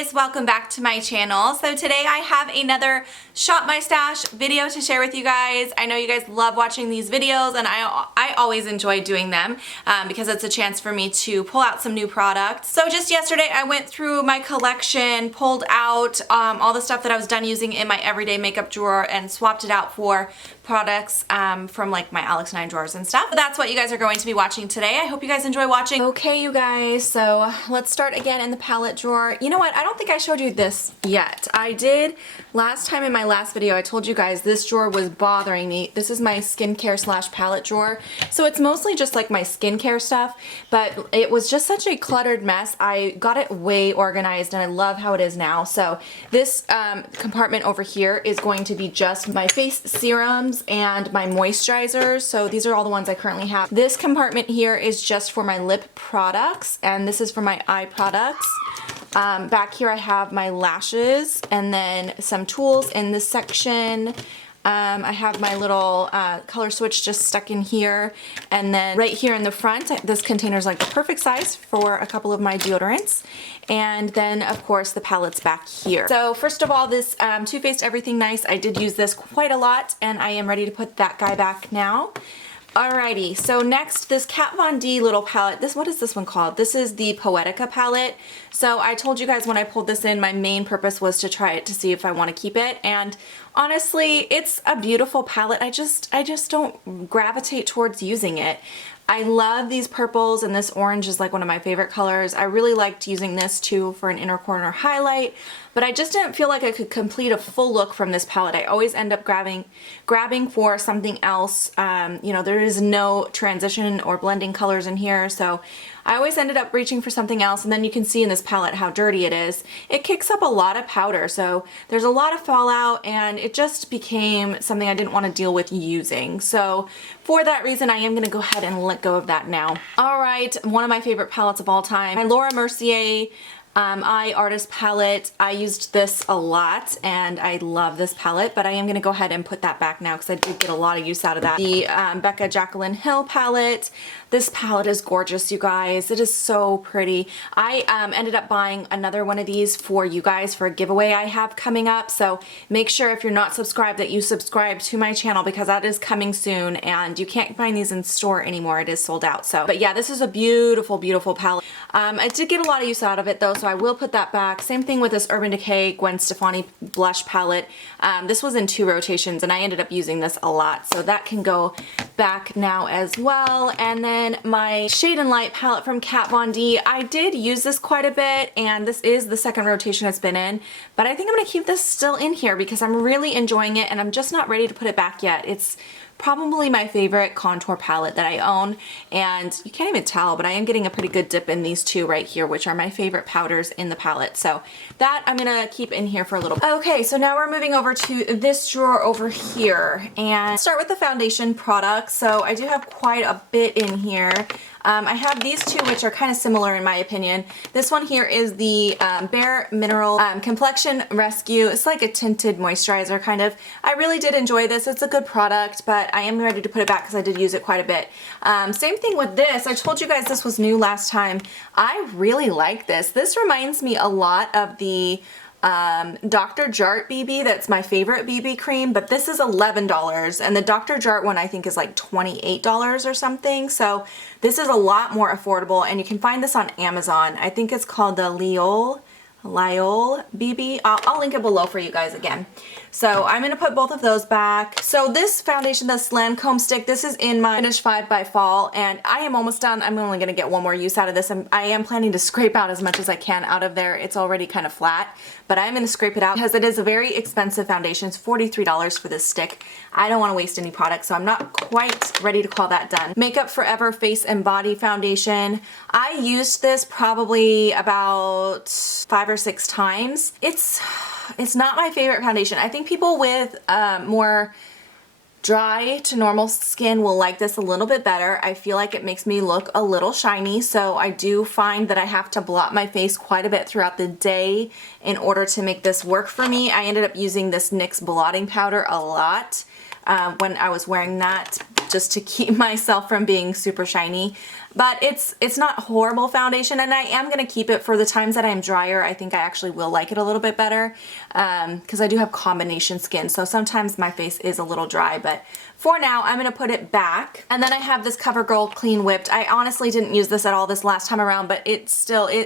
guys, welcome back to my channel. So today I have another Shop My Stash video to share with you guys. I know you guys love watching these videos and I always enjoy doing them because it's a chance for me to pull out some new products. So just yesterday I went through my collection, pulled out all the stuff that I was done using in my everyday makeup drawer and swapped it out for products from like my Alex 9 drawers and stuff. That's what you guys are going to be watching today. I hope you guys enjoy watching. Okay, you guys, so let's start again in the palette drawer. You know what? I don't think I showed you this yet. I did last time in my last video. I told you guys this drawer was bothering me. This is my skincare slash palette drawer. So it's mostly just like my skincare stuff, but it was just such a cluttered mess. I got it way organized and I love how it is now. So this compartment over here is going to be just my face serums and my moisturizers. So these are all the ones I currently have. This compartment here is just for my lip products and this is for my eye products. Back here I have my lashes and then some tools in this section. I have my little color switch just stuck in here, and then right here in the front this container is like the perfect size for a couple of my deodorants, and then of course the palettes back here. So first of all, this Too Faced Everything Nice, I did use this quite a lot and I am ready to put that guy back now. Alrighty, so next, this Kat Von D little palette. What is this one called? This is the Poetica palette. So I told you guys when I pulled this in, my main purpose was to try it to see if I want to keep it. And honestly, it's a beautiful palette. I just don't gravitate towards using it. I love these purples and this orange is like one of my favorite colors. I really liked using this too for an inner corner highlight, but I just didn't feel like I could complete a full look from this palette. I always end up grabbing for something else. You know, there is no transition or blending colors in here, so I always ended up reaching for something else, and then you can see in this palette how dirty it is. It kicks up a lot of powder, so there's a lot of fallout, and it just became something I didn't want to deal with using. So for that reason, I am going to go ahead and let go of that now. Alright, one of my favorite palettes of all time, my Laura Mercier Eye Artist palette. I used this a lot and I love this palette, but I am going to go ahead and put that back now because I did get a lot of use out of that. The Becca Jacqueline Hill palette. This palette is gorgeous, you guys. It is so pretty. I ended up buying another one of these for you guys for a giveaway I have coming up, so make sure if you're not subscribed that you subscribe to my channel because that is coming soon and you can't find these in store anymore. It is sold out. So, but yeah, this is a beautiful, beautiful palette. I did get a lot of use out of it though, so I will put that back. Same thing with this Urban Decay Gwen Stefani blush palette. This was in 2 rotations and I ended up using this a lot, so that can go back now as well. And then my Shade and Light palette from Kat Von D. I did use this quite a bit and this is the 2nd rotation it's been in, but I think I'm going to keep this still in here because I'm really enjoying it and I'm just not ready to put it back yet. It's probably my favorite contour palette that I own, and you can't even tell, but I am getting a pretty good dip in these 2 right here, which are my favorite powders in the palette. So that I'm gonna keep in here for a little bit. Okay, so now we're moving over to this drawer over here and start with the foundation products. So I do have quite a bit in here. I have these 2 which are kind of similar in my opinion. This one here is the Bare Mineral Complexion Rescue. It's like a tinted moisturizer kind of. I really did enjoy this. It's a good product, but I am ready to put it back because I did use it quite a bit. Same thing with this. I told you guys this was new last time. I really like this. This reminds me a lot of the Dr. Jart BB. That's my favorite BB cream, but this is $11 and the Dr. Jart one I think is like $28 or something, so this is a lot more affordable and you can find this on Amazon. I think it's called the Liol BB. I'll link it below for you guys again. So I'm going to put both of those back. So this foundation, this Lancome stick, this is in my Finish 5 by Fall and I am almost done. I'm only going to get one more use out of this. I am planning to scrape out as much as I can out of there. It's already kind of flat, but I'm going to scrape it out because it is a very expensive foundation. It's $43 for this stick. I don't want to waste any product, so I'm not quite ready to call that done. Makeup Forever Face and Body Foundation. I used this probably about 5 or 6 times. It's not my favorite foundation. I think people with more dry to normal skin will like this a little bit better. I feel like it makes me look a little shiny, so I do find that I have to blot my face quite a bit throughout the day in order to make this work for me. I ended up using this NYX blotting powder a lot when I was wearing that just to keep myself from being super shiny. but it's not horrible foundation, and I am going to keep it for the times that I'm drier. I think I actually will like it a little bit better because I do have combination skin, so sometimes my face is a little dry, but for now, I'm gonna put it back. And then I have this CoverGirl Clean Whipped. I honestly didn't use this at all this last time around, but it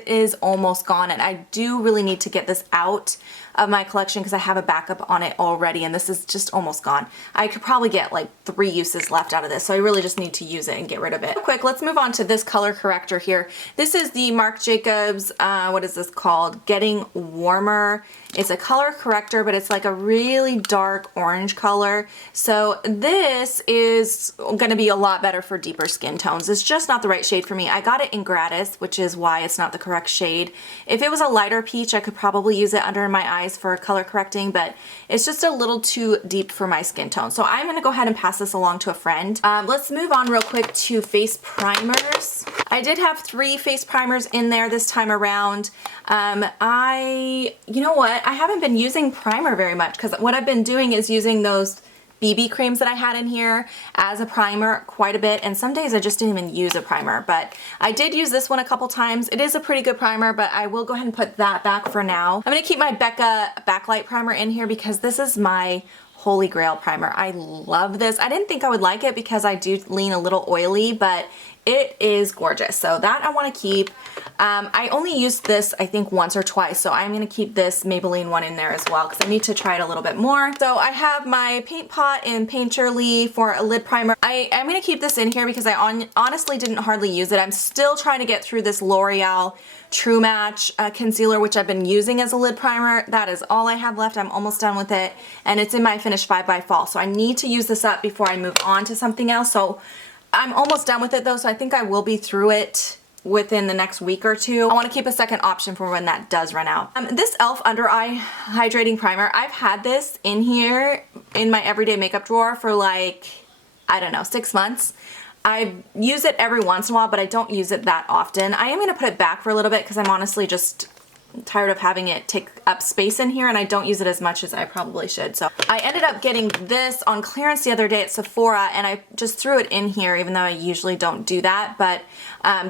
is almost gone, and I do really need to get this out of my collection because I have a backup on it already, and this is just almost gone. I could probably get like 3 uses left out of this, so I really just need to use it and get rid of it. Real quick, let's move on to this color corrector here. This is the Marc Jacobs, what is this called? Getting Warmer. It's a color corrector, but it's like a really dark orange color. So this is gonna be a lot better for deeper skin tones. It's just not the right shade for me. I got it in gratis, which is why it's not the correct shade. If it was a lighter peach, I could probably use it under my eyes for color correcting, but it's just a little too deep for my skin tone. So I'm gonna go ahead and pass this along to a friend. Let's move on real quick to face primers. I did have 3 face primers in there this time around. You know what? I haven't been using primer very much because what I've been doing is using those BB creams that I had in here as a primer quite a bit, and some days I just didn't even use a primer, but I did use this one a couple times. It is a pretty good primer, but I will go ahead and put that back for now. I'm gonna keep my Becca Backlight Primer in here because this is my Holy Grail primer. I love this. I didn't think I would like it because I do lean a little oily, but it is gorgeous. So that I want to keep. I only used this I think once or twice, so I'm going to keep this Maybelline one in there as well because I need to try it a little bit more. So I have my Paint Pot in Painterly for a lid primer. I am going to keep this in here because I honestly didn't hardly use it. I'm still trying to get through this L'Oreal True Match concealer, which I've been using as a lid primer. That is all I have left. I'm almost done with it, and it's in my Finish 5 by Fall. So I need to use this up before I move on to something else. So I'm almost done with it though, so I think I will be through it within the next week or two. I want to keep a second option for when that does run out. This e.l.f. Under Eye Hydrating Primer, I've had this in here in my everyday makeup drawer for like, I don't know, 6 months. I use it every once in a while, but I don't use it that often. I am going to put it back for a little bit because I'm honestly just tired of having it take up space in here, and I don't use it as much as I probably should. So I ended up getting this on clearance the other day at Sephora, and I just threw it in here even though I usually don't do that. But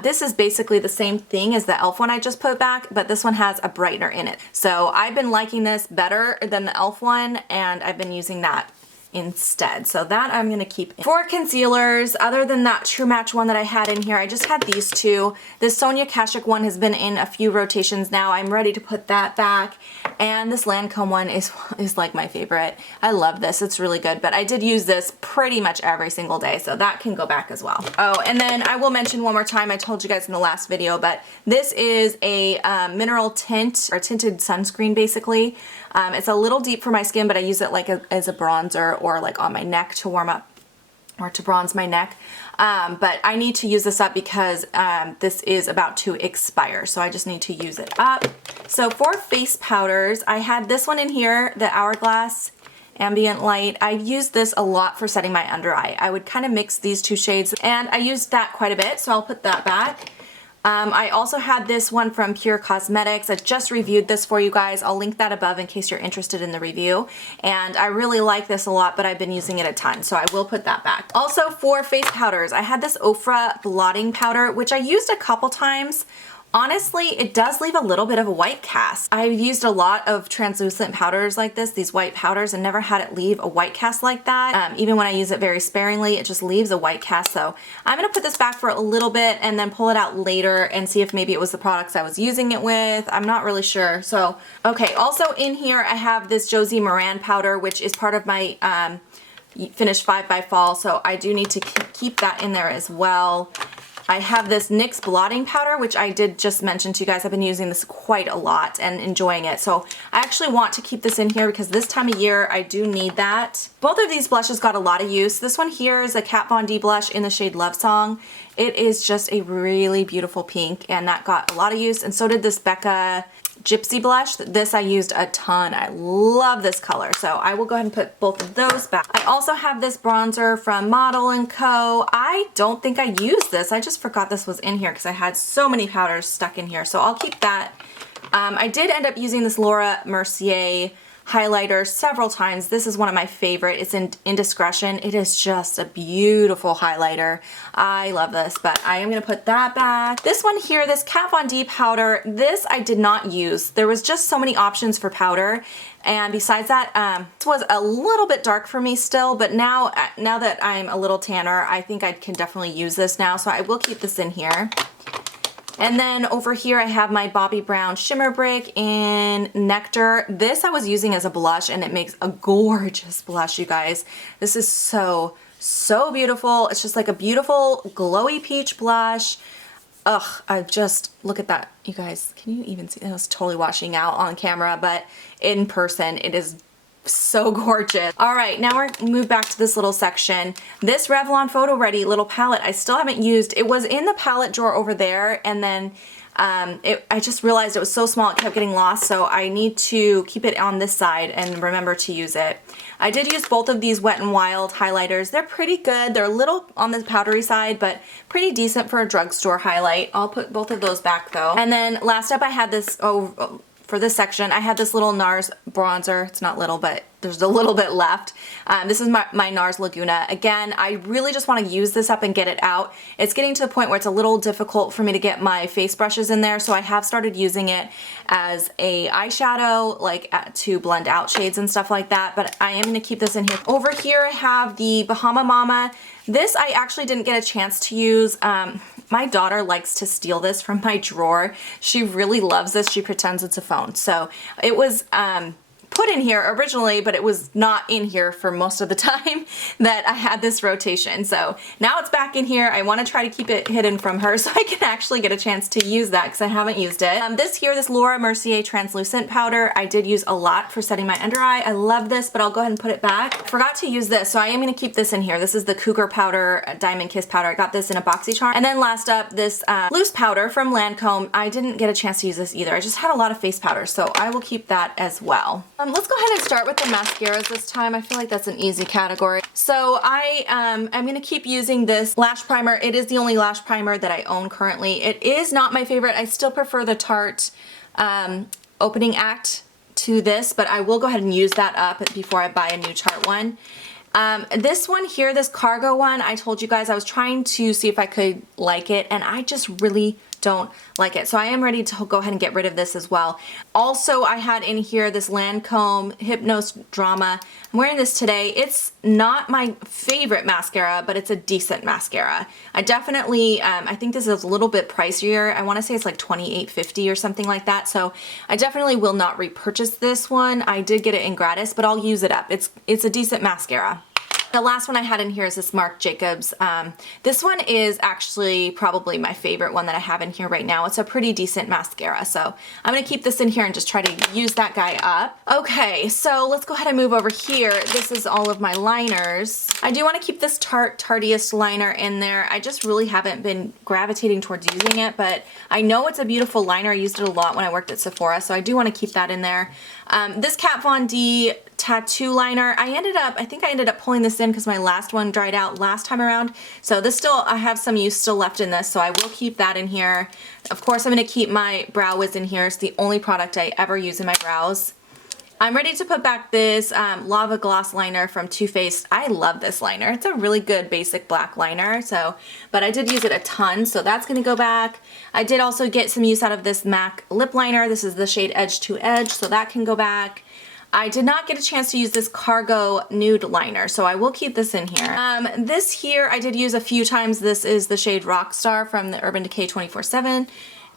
this is basically the same thing as the e.l.f. one I just put back, but this one has a brightener in it. So I've been liking this better than the e.l.f. one, and I've been using that instead. So that I'm going to keep in. For concealers, other than that True Match one that I had in here, I just had these 2. This Sonia Kashuk one has been in a few rotations now. I'm ready to put that back. And this Lancome one is like my favorite. I love this. It's really good, but I did use this pretty much every single day, so that can go back as well. Oh, and then I will mention one more time, I told you guys in the last video, but this is a mineral tint, or tinted sunscreen basically. It's a little deep for my skin, but I use it like as a bronzer or like on my neck to warm up or to bronze my neck. But I need to use this up because this is about to expire, so I just need to use it up. So for face powders, I had this one in here, the Hourglass Ambient Light. I've used this a lot for setting my under eye. I would kind of mix these 2 shades, and I used that quite a bit, so I'll put that back. I also had this one from Pure Cosmetics. I just reviewed this for you guys. I'll link that above in case you're interested in the review. And I really like this a lot, but I've been using it a ton, so I will put that back. Also for face powders, I had this Ofra blotting powder, which I used a couple times. Honestly, it does leave a little bit of a white cast. I've used a lot of translucent powders like this, these white powders, and never had it leave a white cast like that. Even when I use it very sparingly, it just leaves a white cast. So I'm gonna put this back for a little bit and then pull it out later and see if maybe it was the products I was using it with. I'm not really sure. So, okay, also in here I have this Josie Maran powder, which is part of my Finish 5 by Fall, so I do need to keep that in there as well. I have this NYX blotting powder, which I did just mention to you guys. I've been using this quite a lot and enjoying it. So I actually want to keep this in here because this time of year I do need that. Both of these blushes got a lot of use. This one here is a Kat Von D blush in the shade Love Song. It is just a really beautiful pink, and that got a lot of use, and so did this Becca Gypsy blush. This I used a ton. I love this color, so I will go ahead and put both of those back. I also have this bronzer from Model & Co. I don't think I used this. I just forgot this was in here because I had so many powders stuck in here, so I'll keep that. I did end up using this Laura Mercier highlighter several times. This is one of my favorite. It's in Indiscretion. It is just a beautiful highlighter. I love this, but I am going to put that back. This one here, this Kat Von D powder, this I did not use. There was just so many options for powder. And besides that, this was a little bit dark for me still, but now that I'm a little tanner, I think I can definitely use this now. So I will keep this in here. And then over here I have my Bobbi Brown Shimmer Brick in Nectar. This I was using as a blush and it makes a gorgeous blush, you guys. This is so beautiful. It's just like a beautiful glowy peach blush. Ugh, I just, look at that, you guys. Can you even see? That was totally washing out on camera, but in person it is so gorgeous. All right, now we're moved back to this little section. This Revlon Photo Ready little palette I still haven't used. It was in the palette drawer over there, and then I just realized it was so small it kept getting lost, so I need to keep it on this side and remember to use it. I did use both of these Wet n Wild highlighters. They're pretty good. They're a little on the powdery side, but pretty decent for a drugstore highlight. I'll put both of those back though. And then last up I had this, for this section, I had this little NARS bronzer. It's not little, but there's a little bit left. This is my NARS Laguna. Again, I really just want to use this up and get it out. It's getting to the point where it's a little difficult for me to get my face brushes in there, so I have started using it as a eyeshadow, like to blend out shades and stuff like that, but I am going to keep this in here. Over here I have the Bahama Mama. This I actually didn't get a chance to use. My daughter likes to steal this from my drawer. She really loves this. She pretends it's a phone. So it was put in here originally, but it was not in here for most of the time that I had this rotation. So now it's back in here. I want to try to keep it hidden from her so I can actually get a chance to use that because I haven't used it. This Laura Mercier translucent powder, I did use a lot for setting my under eye. I love this, but I'll go ahead and put it back. Forgot to use this, so I am going to keep this in here. This is the Cougar powder, Diamond Kiss powder. I got this in a BoxyCharm. And then last up, this loose powder from Lancome. I didn't get a chance to use this either. I just had a lot of face powder, so I will keep that as well. Let's go ahead and start with the mascaras this time. I feel like that's an easy category. So I'm going to keep using this lash primer. It is the only lash primer that I own currently. It is not my favorite. I still prefer the Tarte Opening Act to this, but I will go ahead and use that up before I buy a new Tarte one. This one here, this Cargo one, I told you guys I was trying to see if I could like it, and I just really don't like it. So I am ready to go ahead and get rid of this as well. Also, I had in here this Lancome Hypnose Drama. I'm wearing this today. It's not my favorite mascara, but it's a decent mascara. I definitely, I think this is a little bit pricier. I want to say it's like $28.50 or something like that. So I definitely will not repurchase this one. I did get it in gratis, but I'll use it up. It's a decent mascara. The last one I had in here is this Marc Jacobs. This one is actually probably my favorite one that I have in here right now. It's a pretty decent mascara, so I'm going to keep this in here and just try to use that guy up. Okay, so let's go ahead and move over here. This is all of my liners. I do want to keep this Tarteist liner in there. I just really haven't been gravitating towards using it, but I know it's a beautiful liner. I used it a lot when I worked at Sephora, so I do want to keep that in there. This Kat Von D tattoo liner, I think I ended up pulling this in because my last one dried out last time around. So this still, I have some use still left in this, so I will keep that in here. Of course, I'm going to keep my Brow Wiz in here. It's the only product I ever use in my brows. I'm ready to put back this Lava Gloss liner from Too Faced. I love this liner. It's a really good basic black liner, but I did use it a ton, so that's going to go back. I did also get some use out of this MAC lip liner. This is the shade Edge to Edge, so that can go back. I did not get a chance to use this Cargo Nude liner, so I will keep this in here. This here I did use a few times. This is the shade Rockstar from the Urban Decay 24/7.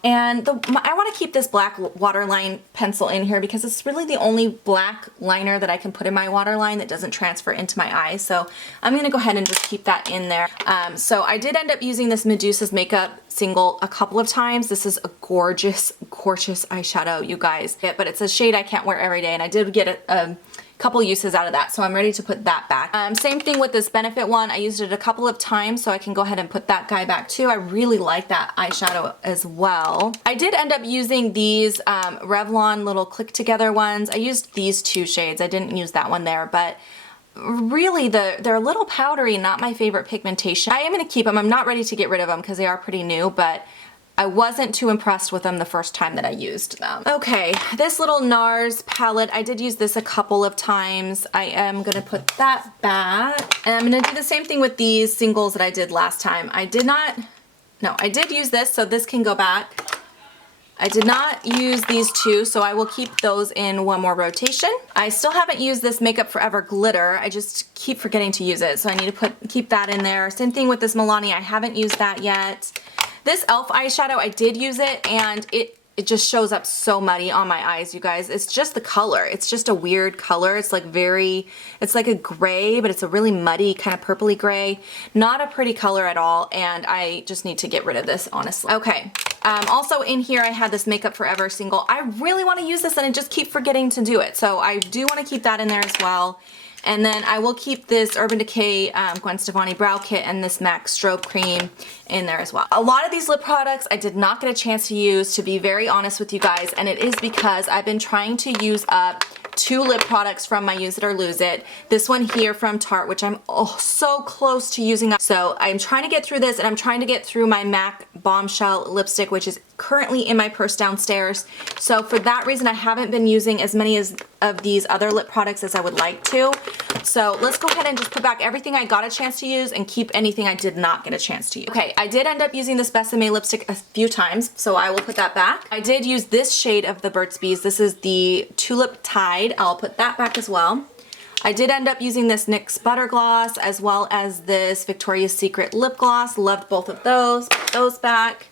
And I want to keep this black waterline pencil in here because it's really the only black liner that I can put in my waterline that doesn't transfer into my eyes. So I'm going to go ahead and just keep that in there. So I did end up using this Medusa's Makeup single a couple of times. This is a gorgeous, gorgeous eyeshadow, you guys. But it's a shade I can't wear every day, and I did get a couple uses out of that, so I'm ready to put that back. Same thing with this Benefit one. I used it a couple of times, so I can go ahead and put that guy back too. I really like that eyeshadow as well. I did end up using these Revlon little click together ones. I used these two shades. I didn't use that one there, but really they're a little powdery, not my favorite pigmentation. I am going to keep them. I'm not ready to get rid of them because they are pretty new, but I wasn't too impressed with them the first time that I used them. Okay, this little NARS palette, I did use this a couple of times. I am gonna put that back. And I'm gonna do the same thing with these singles that I did last time. I did use this, so this can go back. I did not use these two, so I will keep those in one more rotation. I still haven't used this Makeup Forever glitter. I just keep forgetting to use it, so I need to keep that in there. Same thing with this Milani. I haven't used that yet. This e.l.f. eyeshadow, I did use it, and it just shows up so muddy on my eyes, you guys. It's just the color. It's just a weird color. It's like it's like a gray, but it's a really muddy kind of purpley gray. Not a pretty color at all, and I just need to get rid of this, honestly. Okay. Also in here I had this Makeup Forever single. I really want to use this and I just keep forgetting to do it. So I do want to keep that in there as well. And then I will keep this Urban Decay Gwen Stefani Brow Kit and this MAC Strobe Cream in there as well. A lot of these lip products I did not get a chance to use, to be very honest with you guys, and it is because I've been trying to use up 2 lip products from my Use It or Lose It. This one here from Tarte, which I'm so close to using up. So I'm trying to get through this, and I'm trying to get through my MAC Bombshell lipstick, which is currently in my purse downstairs. So for that reason, I haven't been using as many of these other lip products as I would like to. So let's go ahead and just put back everything I got a chance to use and keep anything I did not get a chance to use. Okay, I did end up using this Besame lipstick a few times, so I will put that back. I did use this shade of the Burt's Bees. This is the Tulip Tide. I'll put that back as well. I did end up using this NYX Butter Gloss as well as this Victoria's Secret Lip Gloss. Loved both of those. Put those back.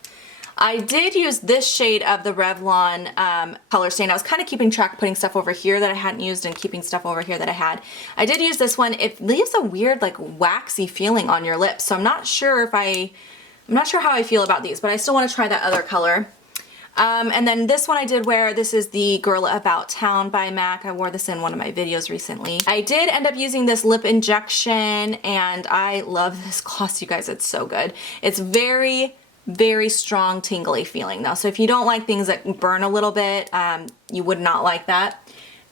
I did use this shade of the Revlon Color Stain. I was kind of keeping track, putting stuff over here that I hadn't used and keeping stuff over here that I had. I did use this one. It leaves a weird like waxy feeling on your lips, so I'm not sure how I feel about these, but I still want to try that other color. And then this one I did wear. This is the Girl About Town by MAC. I wore this in one of my videos recently. I did end up using this lip injection, and I love this gloss, you guys. It's so good. It's very strong tingly feeling though, so if you don't like things that burn a little bit, you would not like that.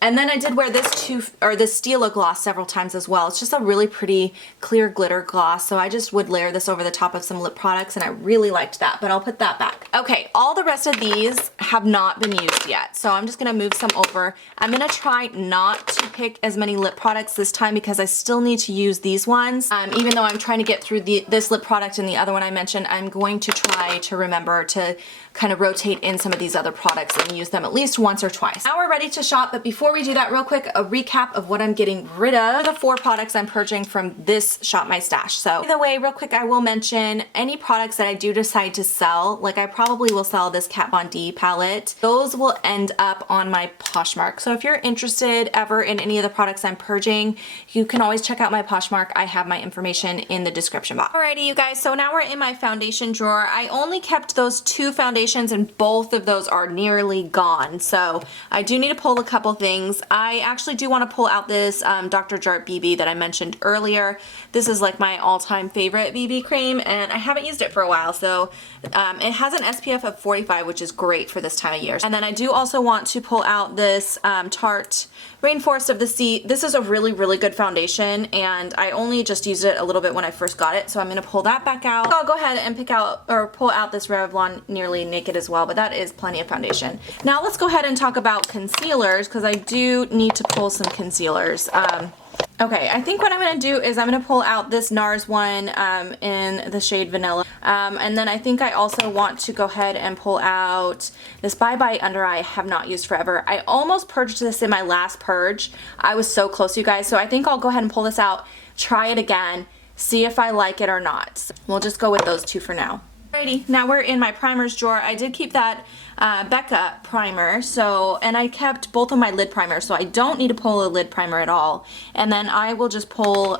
And then I did wear this this Stila gloss several times as well. It's just a really pretty clear glitter gloss, so I just would layer this over the top of some lip products, and I really liked that, but I'll put that back. Okay, all the rest of these have not been used yet, so I'm just gonna move some over. I'm gonna try not to pick as many lip products this time because I still need to use these ones. Even though I'm trying to get through this lip product and the other one I mentioned, I'm going to try to remember to kind of rotate in some of these other products and use them at least once or twice. Now we're ready to shop, but before we do that, real quick, a recap of what I'm getting rid of, the 4 products I'm purging from this Shop My Stash. So by the way, real quick, I will mention any products that I do decide to sell, like I probably will sell this Kat Von D palette. Those will end up on my Poshmark. So if you're interested ever in any of the products I'm purging, you can always check out my Poshmark. I have my information in the description box. Alrighty, you guys, so now we're in my foundation drawer. I only kept those 2 foundations, and both of those are nearly gone. So I do need to pull a couple things. I actually do want to pull out this Dr. Jart BB that I mentioned earlier. This is like my all-time favorite BB cream, and I haven't used it for a while. So it has an SPF of 45, which is great for this time of year. And then I do also want to pull out this Tarte Rainforest of the Sea. This is a really good foundation, and I only just used it a little bit when I first got it, so I'm going to pull that back out. So I'll go ahead and pull out this Revlon Nearly Naked as well, but that is plenty of foundation. Now let's go ahead and talk about concealers, because I do need to pull some concealers. Okay, I think what I'm going to do is I'm going to pull out this NARS one in the shade Vanilla. And then I think I also want to go ahead and pull out this Bye Bye Under Eye I have not used forever. I almost purged this in my last purge. I was so close, you guys. So I think I'll go ahead and pull this out, try it again, see if I like it or not. So we'll just go with those 2 for now. Alrighty, now we're in my primers drawer. I did keep that Becca primer, and I kept both of my lid primers, so I don't need to pull a lid primer at all. And then I will just pull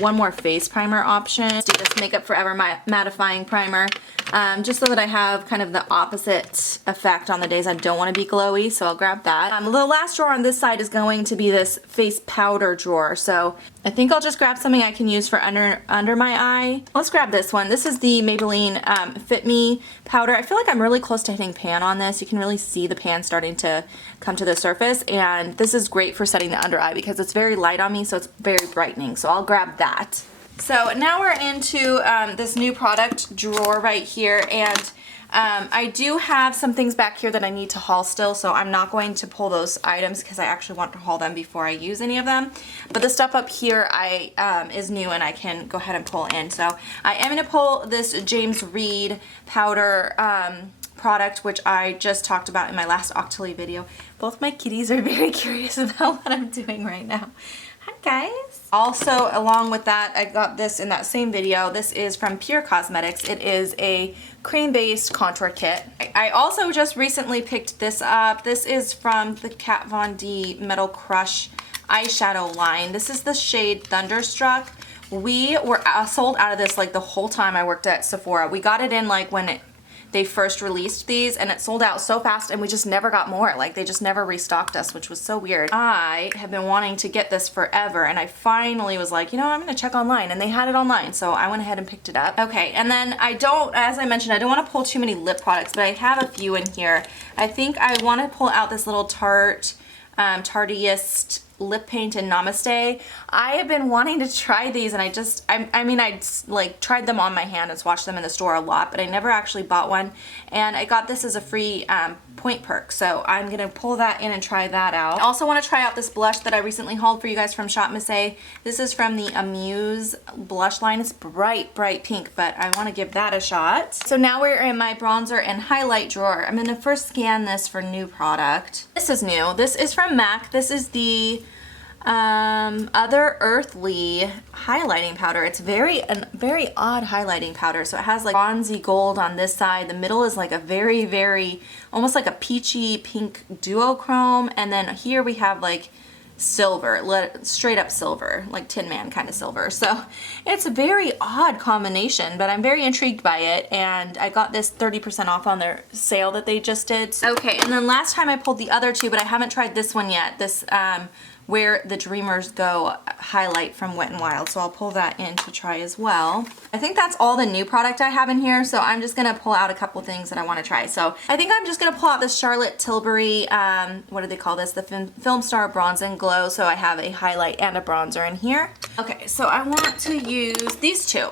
one more face primer option. Let's do this Makeup Forever mattifying primer, just so that I have kind of the opposite effect on the days I don't want to be glowy, so I'll grab that. The last drawer on this side is going to be this face powder drawer, so I think I'll just grab something I can use for under my eye. Let's grab this one. This is the Maybelline Fit Me powder. I feel like I'm really close to hitting pan on this. You can really see the pan starting to come to the surface, and this is great for setting the under eye because it's very light on me, so it's very brightening. So I'll grab that. So now we're into this new product drawer right here, and I do have some things back here that I need to haul still, so I'm not going to pull those items because I actually want to haul them before I use any of them. But the stuff up here is new and I can go ahead and pull in. So I am going to pull this James Reed powder product, which I just talked about in my last Octoly video. Both my kitties are very curious about what I'm doing right now. Hi guys. Also, along with that, I got this in that same video. This is from Pure Cosmetics. It is a cream-based contour kit. I also just recently picked this up. This is from the Kat Von D Metal Crush eyeshadow line. This is the shade Thunderstruck. We were sold out of this like the whole time I worked at Sephora. We got it in like when they first released these, and it sold out so fast, and we just never got more. Like, they just never restocked us, which was so weird. I have been wanting to get this forever, and I finally was like, you know, I'm gonna check online, and they had it online, so I went ahead and picked it up. Okay, and then as I mentioned, I don't want to pull too many lip products, but I have a few in here. I think I want to pull out this little Tarteist lip paint in Namaste. I have been wanting to try these, and I mean, I like tried them on my hand and swatched them in the store a lot, but I never actually bought one, and I got this as a free point perk, so I'm gonna pull that in and try that out. I also want to try out this blush that I recently hauled for you guys from Shop Miss A. This is from the Amuse blush line. It's bright pink, but I want to give that a shot. So now we're in my bronzer and highlight drawer. I'm gonna first scan this for new product. This is new. This is from MAC. This is the Other Earthly highlighting powder. It's very odd highlighting powder. So it has like bronzy gold on this side. The middle is like a very almost like a peachy pink duochrome, and then here we have like silver, straight up silver, like Tin Man kind of silver. So it's a very odd combination, but I'm very intrigued by it, and I got this 30% off on their sale that they just did. Okay, and then last time I pulled the other two, but I haven't tried this one yet. This Where the Dreamers Go highlight from Wet n Wild, so I'll pull that in to try as well. I think that's all the new product I have in here, so I'm just gonna pull out a couple things that I want to try. So I think I'm just gonna pull out this Charlotte Tilbury, what do they call this? The Film Star Bronze and Glow, so I have a highlight and a bronzer in here. Okay, so I want to use these two.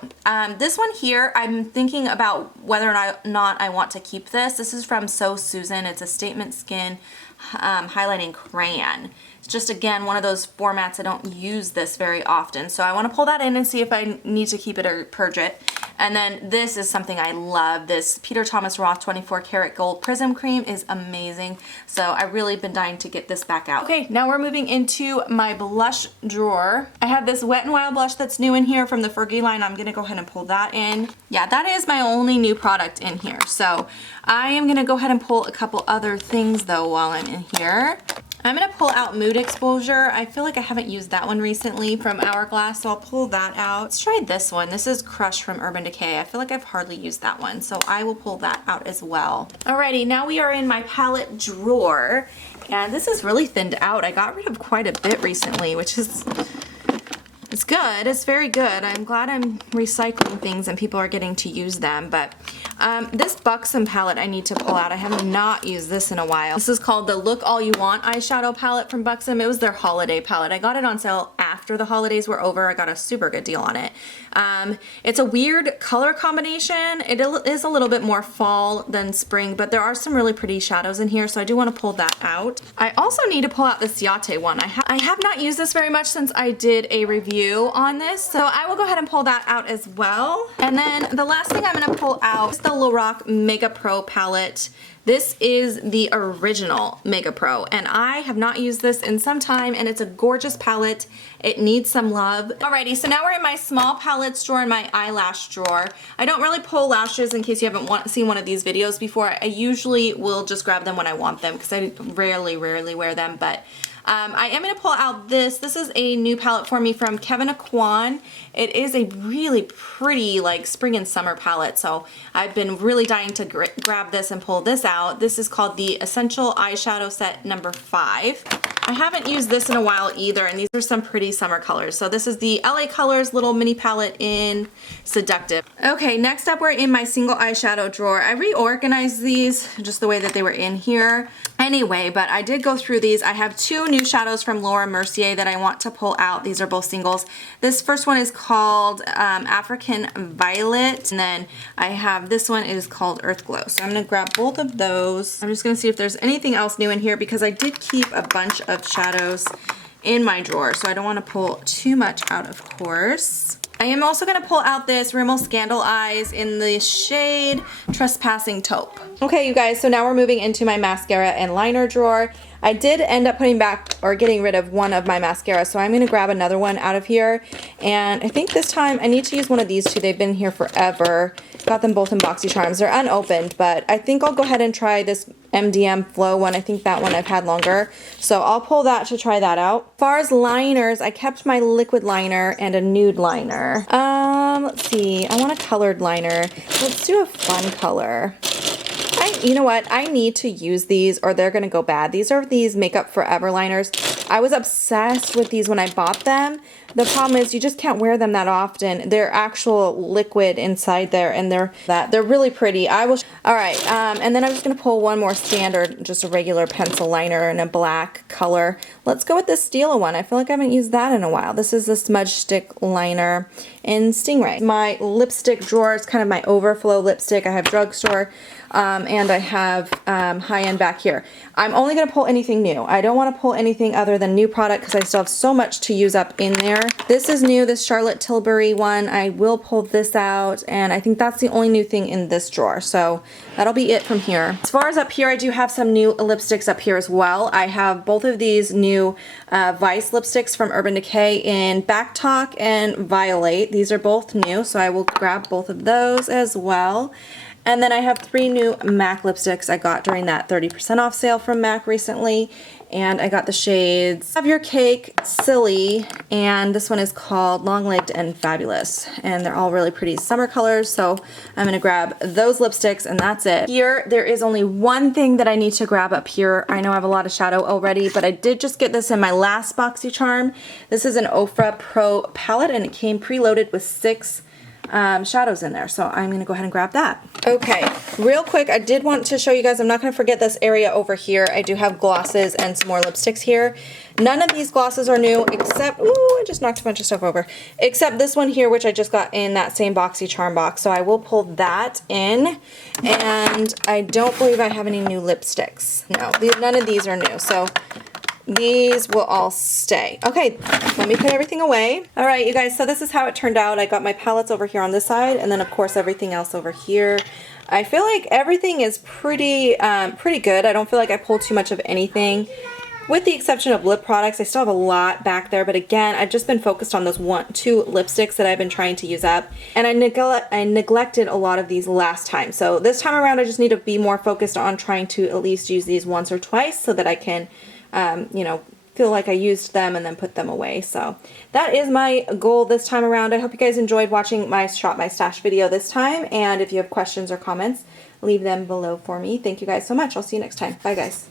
This one here, I'm thinking about whether or not I want to keep this. This is from So Susan. It's a Statement Skin highlighting crayon. It's just, again, one of those formats I don't use this very often. So I want to pull that in and see if I need to keep it or purge it. And then this is something I love. This Peter Thomas Roth 24 Karat Gold Prism Cream is amazing. So I've really been dying to get this back out. Okay, now we're moving into my blush drawer. I have this Wet n Wild blush that's new in here from the Fergie line. I'm going to go ahead and pull that in. Yeah, that is my only new product in here. So I am going to go ahead and pull a couple other things though while I'm in here. I'm going to pull out Mood Exposure. I feel like I haven't used that one recently from Hourglass, so I'll pull that out. Let's try this one. This is Crush from Urban Decay. I feel like I've hardly used that one, so I will pull that out as well. Alrighty, now we are in my palette drawer, and this is really thinned out. I got rid of quite a bit recently, which is... it's good. It's very good. I'm glad I'm recycling things and people are getting to use them, but this Buxom palette I need to pull out. I have not used this in a while. This is called the Look All You Want eyeshadow palette from Buxom. It was their holiday palette. I got it on sale after the holidays were over. I got a super good deal on it. It's a weird color combination. It is a little bit more fall than spring, but there are some really pretty shadows in here, so I do want to pull that out. I also need to pull out the Ciate one. I have not used this very much since I did a review on this, so I will go ahead and pull that out as well. And then the last thing I'm going to pull out is the Lorac Mega Pro palette. This is the original Mega Pro, and I have not used this in some time, and it's a gorgeous palette. It needs some love. Alrighty, so now we're in my small palettes drawer and my eyelash drawer. I don't really pull lashes in case you haven't seen one of these videos before. I usually will just grab them when I want them because I rarely wear them, but I am going to pull out this. This is a new palette for me from Kevyn Aucoin. It is a really pretty like spring and summer palette, so I've been really dying to grab this and pull this out. This is called the Essential Eyeshadow Set number 5. I haven't used this in a while either, and these are some pretty summer colors. So this is the LA Colors little mini palette in Seductive. Okay, next up we're in my single eyeshadow drawer. I reorganized these just the way that they were in here anyway, but I did go through these. I have two new shadows from Laura Mercier that I want to pull out. These are both singles. This first one is called African Violet, and then I have this one is called Earth Glow. So I'm going to grab both of those. I'm just going to see if there's anything else new in here because I did keep a bunch of shadows in my drawer, so I don't want to pull too much out, of course. I am also going to pull out this Rimmel Scandal Eyes in the shade Trespassing Taupe. Okay, you guys, so now we're moving into my mascara and liner drawer. I did end up putting back or getting rid of one of my mascaras, so I'm going to grab another one out of here. And I think this time I need to use one of these two. They've been here forever. Got them both in BoxyCharms. They're unopened, but I think I'll go ahead and try this MDM Flow one. I think that one I've had longer. So I'll pull that to try that out. As far as liners, I kept my liquid liner and a nude liner. Let's see. I want a colored liner. Let's do a fun color. You know what? I need to use these or they're going to go bad. These are these Makeup Forever liners. I was obsessed with these when I bought them. The problem is you just can't wear them that often. They're actual liquid inside there, and they're really pretty. All right, and then I'm just going to pull one more standard, just a regular pencil liner in a black color. Let's go with this Stila one. I feel like I haven't used that in a while. This is the Smudge Stick liner in Stingray. My lipstick drawer is kind of my overflow lipstick. I have drugstore, and I have high-end back here. I'm only going to pull anything new. I don't want to pull anything other than new product because I still have so much to use up in there. This is new, this Charlotte Tilbury one. I will pull this out, and I think that's the only new thing in this drawer. So that'll be it from here. As far as up here, I do have some new lipsticks up here as well. I have both of these new Vice lipsticks from Urban Decay in Back Talk and Violate. These are both new, so I will grab both of those as well. And then I have 3 new MAC lipsticks I got during that 30% off sale from MAC recently. And I got the shades Have Your Cake, Silly, and this one is called Long Legged and Fabulous. And they're all really pretty summer colors, so I'm gonna grab those lipsticks and that's it. Here, there is only one thing that I need to grab up here. I know I have a lot of shadow already, but I did just get this in my last BoxyCharm. This is an Ofra Pro palette and it came preloaded with 6 shadows in there, so I'm gonna go ahead and grab that. Okay, real quick, I did want to show you guys, I'm not gonna forget this area over here. I do have glosses and some more lipsticks here. None of these glosses are new except, ooh, I just knocked a bunch of stuff over, except this one here, which I just got in that same BoxyCharm box, so I will pull that in. And I don't believe I have any new lipsticks. No, none of these are new, so these will all stay. Okay, let me put everything away. All right, you guys, so this is how it turned out. I got my palettes over here on this side, and then of course everything else over here. I feel like everything is pretty good. I don't feel like I pulled too much of anything. With the exception of lip products, I still have a lot back there, but again, I've just been focused on those 2 lipsticks that I've been trying to use up, and I neglected a lot of these last time. So this time around, I just need to be more focused on trying to at least use these once or twice so that I can you know, feel like I used them and then put them away. So that is my goal this time around. I hope you guys enjoyed watching my Shop My Stash video this time. And if you have questions or comments, leave them below for me. Thank you guys so much. I'll see you next time. Bye, guys.